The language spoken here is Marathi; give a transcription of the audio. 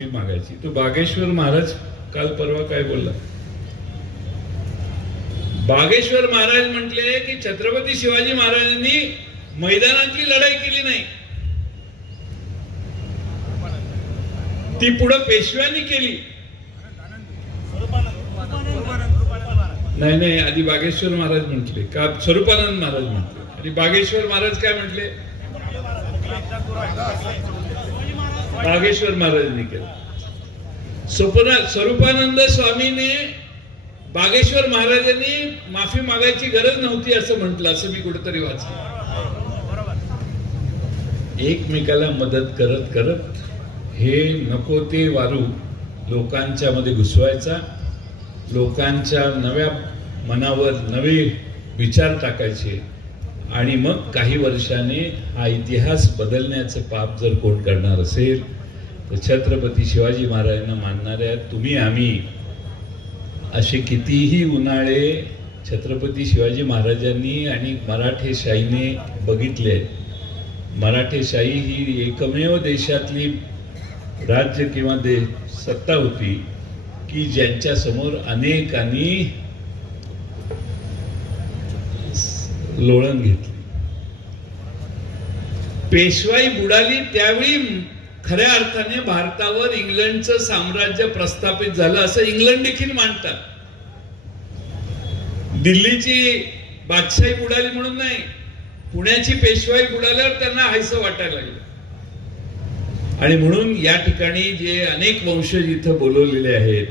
मागायची. तो बागेश्वर महाराज काल परवा काय बोलला? बागेश्वर महाराज म्हटले की छत्रपती शिवाजी महाराजांनी मैदानातली लढाई केली नाही, ती पुढे पेशव्यांनी केली. नाही नाही, आधी बागेश्वर महाराज म्हटले का स्वरूपानंद महाराज म्हटले, आणि बागेश्वर महाराज काय म्हटले? बागेश्वर महाराजांनी केलं. स्वरूपानंद स्वामीने बागेश्वर महाराजांनी माफी मागायची गरज नव्हती असं म्हटलं, असं मी कुठेतरी वाचलं. एकमेकाला मदत करत करत हे नको ते वारू लोकांच्या मध्ये घुसवायचा, लोकांच्या नव्या मनावर नवे विचार टाकायचे, आणि मग काही वर्षाने हा इतिहास बदलण्याचं पाप जर कोण करणार असेल तर छत्रपती शिवाजी महाराजांना मानणाऱ्या तुम्ही आम्ही असे कितीही उन्हाळे छत्रपती शिवाजी महाराजांनी आणि मराठेशाहीने बघितले. मराठेशाही ही एकमेव देशातली राज्य किंवा सत्ता होती की ज्यांच्या समोर अनेकांनी लोळण घेतली. पेशवाई बुडाली त्यावेळी खऱ्या अर्थाने भारतावर इंग्लंडचं साम्राज्य प्रस्थापित झालं असं इंग्लंड देखील मानतात. दिल्लीची बादशाही बुडाली म्हणून नाही, पुण्याची पेशवाई बुडाल्यावर त्यांना हायसं वाटायला लागलं. आणि म्हणून या ठिकाणी जे अनेक वंशज इथं बोलवलेले आहेत,